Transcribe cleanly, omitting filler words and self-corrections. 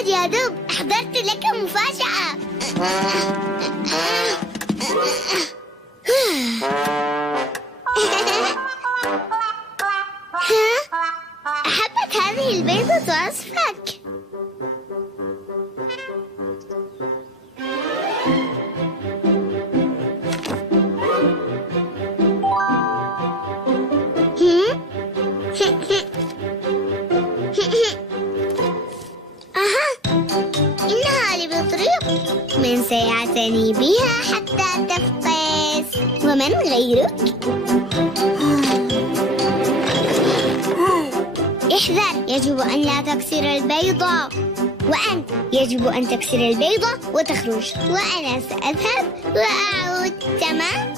اسكت يا دب، أحضرت لك مفاجأة. أحبت هذه البيضة وصفك. إنها لبطريق، من سيعتني بها حتى تفقس، ومن غيرك؟ احذر، يجب أن لا تكسر البيضة، وأنت يجب أن تكسر البيضة وتخرج، وأنا سأذهب وأعود. تمام؟